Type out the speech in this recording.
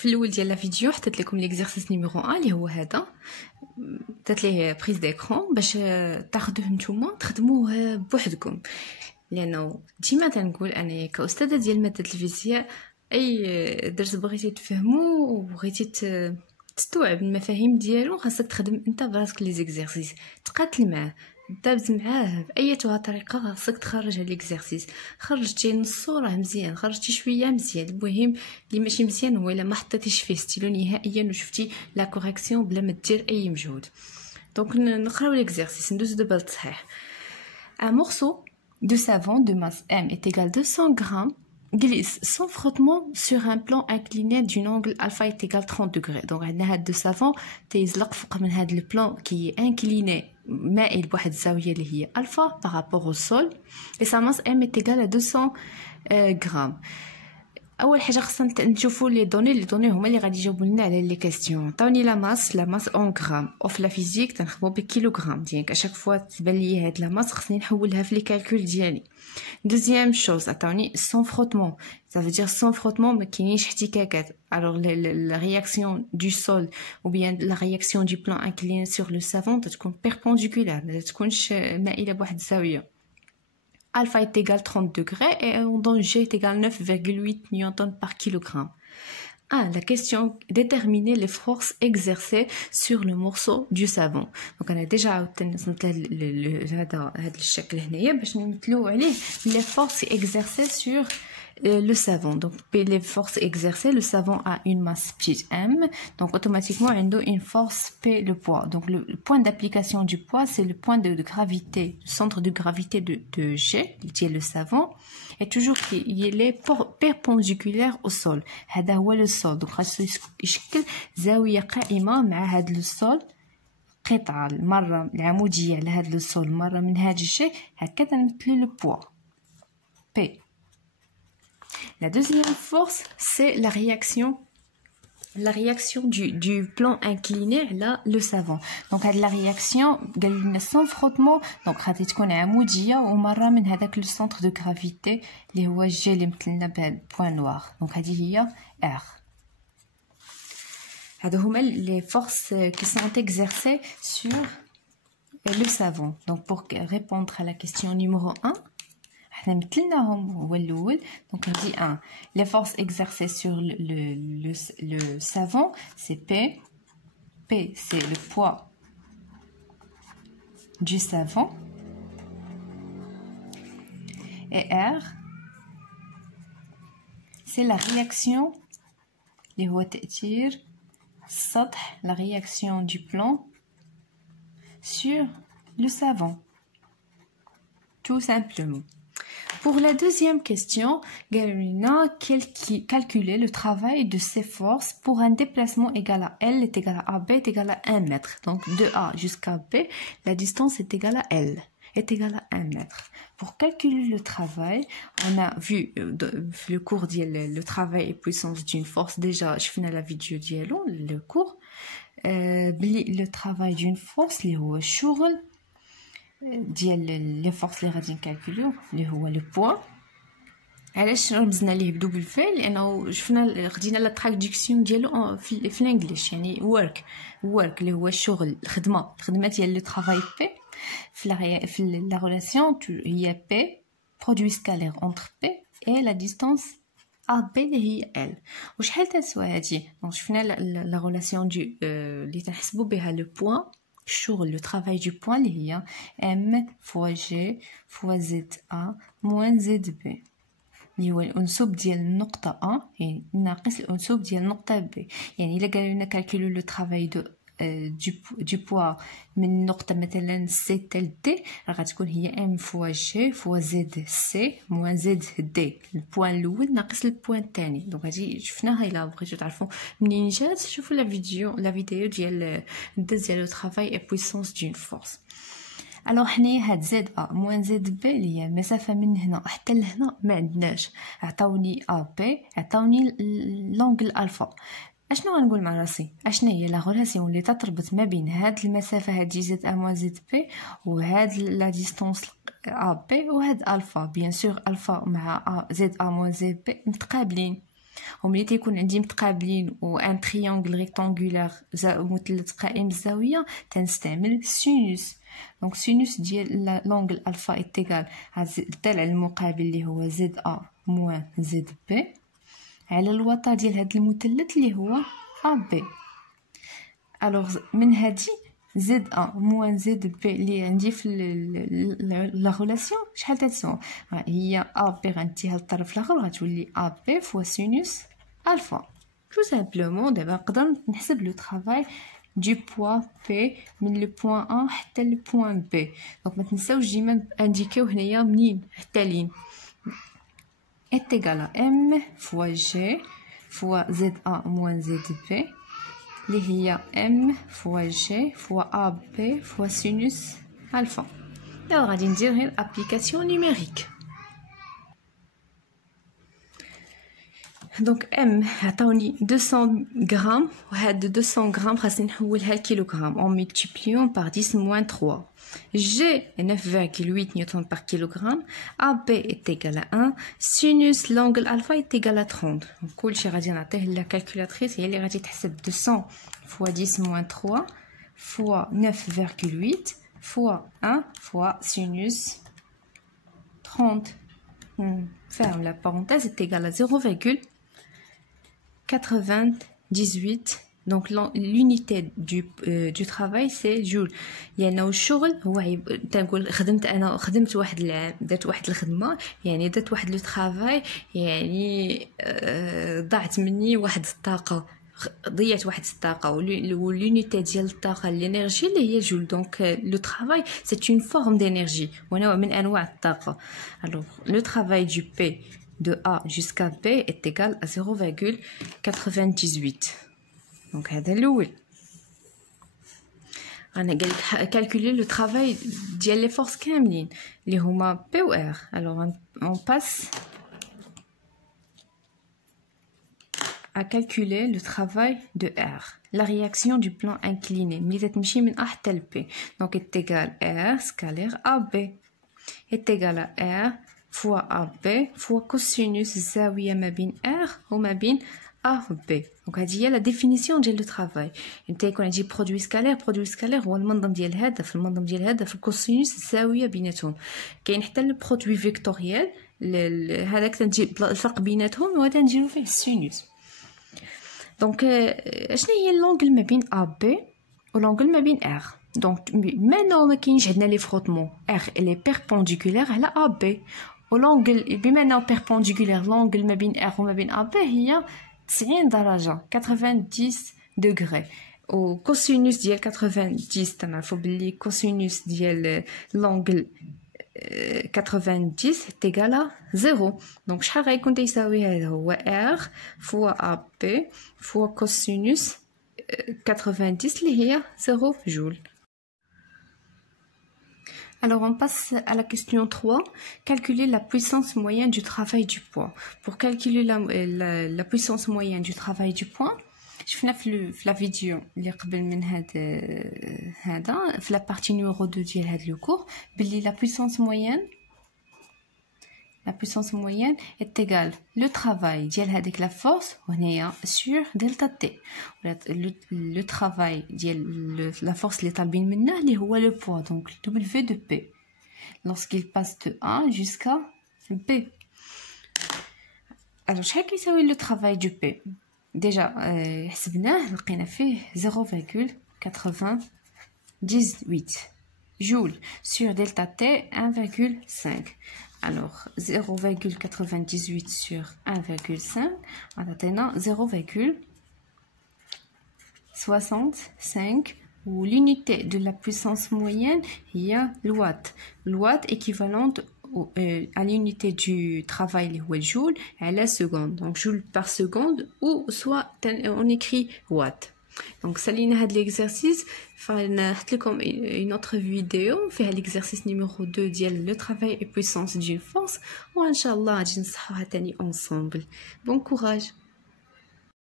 في الاول ديال لا فيديو حطيت لكم ليكزارسيس نيميرو 1 اللي هو هذا، درت ليه بريز ديكرون باش تاخذوه نتوما تخدموه بوحدكم، لانه ديما تنقول انا كاستاذه ديال ماده الفيزياء اي درس بغيتي تفهمو وبغيتي تستوعب المفاهيم ديالو خاصك تخدم انت براسك لي زيكزارسيس، تقاتل معاه، دابز معاه بايتها طريقه، خاصك تخرج هاد ليكزارسيس. خرجتي نص راه مزيان، خرجتي شويه مزيان. المهم اللي ماشي مزيان هو الا ما حطيتيش فيه ستيلو نهائيا وشفتي لا كوريكسيون بلا ما دير اي مجهود. دونك نقراو ليكزارسيس، ندوز دابا للتصحيح. Un morceau de savon de masse M est égal à 200 grammes glisse sans frottement sur un plan incliné d'un angle alpha est égal à 30 degrés. Donc عندنا هاد دو سافون تيزلق فوق من هاد البلان كي انكليني مائل بواحد الزاويه اللي هي الفا par rapport au sol et sa masse M est égale à 200 grammes. اول حاجه خصنا نشوفوا لي دوني هما اللي غادي يجاوبوا لنا على لي كيسيون. عطاوني لا ماس اون غرام، او في لا فيزيك تنخدموا بالكيلوغرام، ديالك اشاك فوا تبان لي هاد لا ماس خصني نحولها في لي كالكول ديالي. دوزيام شوز عطاوني سون فروتمون، ça veut dire sans frottement ما كاينينش احتكاكات. alors la réaction du sol ou bien la réaction du plan incliné sur le savon تكون perpendiculaire، ما تكونش مائله بواحد الزاويه. Alpha est égal à 30 degrés et on donne G est égal à 9,8 newtons par kilogramme. La question, déterminer les forces exercées sur le morceau du savon. Donc on a déjà هذا الشكل هنايا باش نمثلو عليه les forces exercées sur le savon. Donc les forces exercées, le savon a une masse petite m, donc automatiquement on a une force P, le poids. Donc le point d'application du poids, c'est le point de gravité, le centre de gravité de G, qui est le savon, et toujours il est perpendiculaire au sol. هذا هو le sol. Donc خاصو يشكل زاوية قائمة مع هذا le sol. قطعة مرة العمودية على هذا le sol مرة من هذا الشيء، هكذا نمثلو le poids P. La deuxième force, c'est la réaction du plan incliné là le savon. Donc la réaction sans frottement donc غادي تكون عمودية ومرة من هذاك le centre de gravité اللي هو G اللي مثلنا بهاد point noir. Donc هذه هي R. هادو هما les forces qui sont exercées sur le savon. Donc pour répondre à la question numéro 1, احنا مثلناهم هو الاول. donc on dit 1 les forces exercées sur le savon c'est P c'est le poids du savon et R c'est la réaction اللي هو تأثير السطح la réaction du plan sur le savon tout simplement. Pour la deuxième question, Galina calculer le travail de ces forces pour un déplacement égal à L est égal à AB est égal à 1 mètre. Donc de A jusqu'à B, la distance est égale à L, est égale à 1 mètre. Pour calculer le travail, on a vu le cours le travail et puissance d'une force. Déjà, je finis la vidéo dialo, le cours. Le travail d'une force, اللي هو الشغل ديال لي فورس اللي غادي نكالكوليو اللي هو لو بوا. علاش رمزنا ليه بدوبل في؟ لانه شفنا خدينا لا تراديكسيون ديالو في الانجليش، يعني work اللي هو الشغل، الخدمه ديال لو طرافاي بي في لا ريلاسيون هي بي برودوي سكالير اونتر بي اي لا ديستانس ا بي اللي هي ال. وشحال تسوى هادي؟ دونك شفنا لا ريلاسيون دي اللي تنحسبوا بها لو بوين الشغل le travail du point اللي هي M fois G fois ZA moins ZB اللي هو الأنسوب ديال النقطة A يعني ناقص الأنسوب ديال النقطة B. يعني إلا قالوا لنا كالكولو le travail du poids من نقطة مثلا C تل D غتكون هي M fois G fois ZC moins ZD البوان الأول ناقص البوان الثاني. دونك هادي شفناها. إلا بغيتو تعرفوا منين جات شوفوا لا فيديو ديال الدرس ديال le travail et puissance d'une force. الوغ حنايا هاد زد ا موان زد بي اللي هي المسافه من هنا حتى لهنا ما عندناش. عطاوني ا بي عطاوني لونغل الفا. اشنو غنقول مع راسي؟ اشنا هي لا ريلاسيون اللي تتربط ما بين هاد المسافه هادي زد ا موان زد بي وهاد لا ديستانس ا بي وهاد الفا؟ بيان سور الفا مع زد ا موان زد بي متقابلين. وملي تيكون عندي متقابلين و ان تريانغل ريكتانغولار مثلث قائم الزاويه تنستعمل سينوس. دونك سينوس ديال لونغل الفا ايتيغال الضلع المقابل اللي هو زد ا موان زد بي على الوتر ديال هذا المثلث اللي هو ا بي. الوغ من هذه زد ا موان زد بي اللي عندي في لا ريلاسيون شحال تتساوي؟ هي ا بي غنديها للطرف الاخر غتولي ا بي فوا سينوس الفا. تو سامبلومون دابا نقدر نحسب لو طرافاي du poids P من le point A حتى le point B. دونك ما تنساوش ديما انديكيو هنايا منين حتى لين. est égal à M fois G fois ZA moins ZB اللي هي M fois G fois AB fois sinus alpha. دابا غادي ندير غير ابليكاسيون نيميريك. دونك ام عطاوني 200 غرام وهاد 200 غرام خاصني نحولها لكيلوغرام اون ملتيبليون بار 10 موان 3. G 9,8 نيوتن par kilogramme. AB est égal à 1. Sinus l'angle alpha est égal à 30. كلشي غادي نعطيه لا كالكولاتريس هي اللي غادي تحسب 200 fois 10 moins 3 fois 9,8 fois 1 fois sinus 30. Ferme la parenthèse est égal à 0,98. Donc l'unité du travail c'est joule. يعني الشغل هو تنقول خدمت واحد العام درت واحد الخدمه يعني درت واحد لو طرافاي يعني ضاعت مني واحد الطاقه ضيعت واحد الطاقه واليونيتي ديال الطاقه الانرجي اللي هي جول. دونك لو طرافاي سي اون فورم دانرجي ونوع من انواع الطاقه. الوغ لو طرافاي دو بي de A jusqu'à B est égal à 0,98. Donc هذا الاول. انا قالك calculer le travail ديال لي فورس كاملين اللي هما P و R. Alors on passe à calculer le travail de R. La réaction du plan incliné ملي تتمشي من A حتى ل B. Donc est égal R scalaire AB est égal à R fois AB fois cosinus الزاوية ما بين R وما بين AB. دونك هذه هي لا ديفينيسيون ديال لو طرافاي. انت يكون عندي برودوي سكالير هو المنظم ديال الهدف الكوسينوس الزاويه بيناتهم. كاين حتى البرودوي فيكتوريال هذاك تنجي الفرق بيناتهم وهذا نديرو فيه السينوس. دونك شنو هي لونغل ما بين ا بي ولونغل ما بين ار؟ دونك مانو ما كاينش عندنا لي فروتمون ار لي بيربونديكولير على ا بي ولونغل بما انه بيربونديكولير لونغل ما بين ار وما بين ا بي هي 90 درجة 90 degrés. و كوسينوس ديال 90 تنعرفوا بلي كوسينوس ديال لونغل 90 تيغال ا 0. دونك شحال غيكون تيساوي هذا هو R فوا ا بي فوا كوسينوس 90 اللي هي 0 جول. Alors on passe à la question 3. Calculer la puissance moyenne du travail du poids. Pour calculer la puissance moyenne du travail du poids, شفنا في la vidéo اللي قبل من هذا في la partie numéro 2 ديال هذا le cours بلي la puissance moyenne est égale le travail ديال هذيك la force وهنايا sur delta t. le travail ديال la force اللي طالبين منه اللي هو le poids donc W de P lorsqu'il passe de A jusqu'à B. alors شحال كيساوي le travail du P؟ déjà حسبناه لقينا فيه 0,98 joule sur delta t 1,5. alors 0,98 sur 1,5 عطينا 0,65 ou l'unité de la puissance moyenne هي الوات équivalente à l'unité du travail اللي هو الجول على seconde. donc joule par seconde ou soit on écrit watt. donc سالينا هاد l'exercice فنحط لكم une autre vidéo فيها l'exercice numéro 2 ديال le travail et puissance d'une force وان شاء الله غادي نصحوها تاني ensemble. bon courage.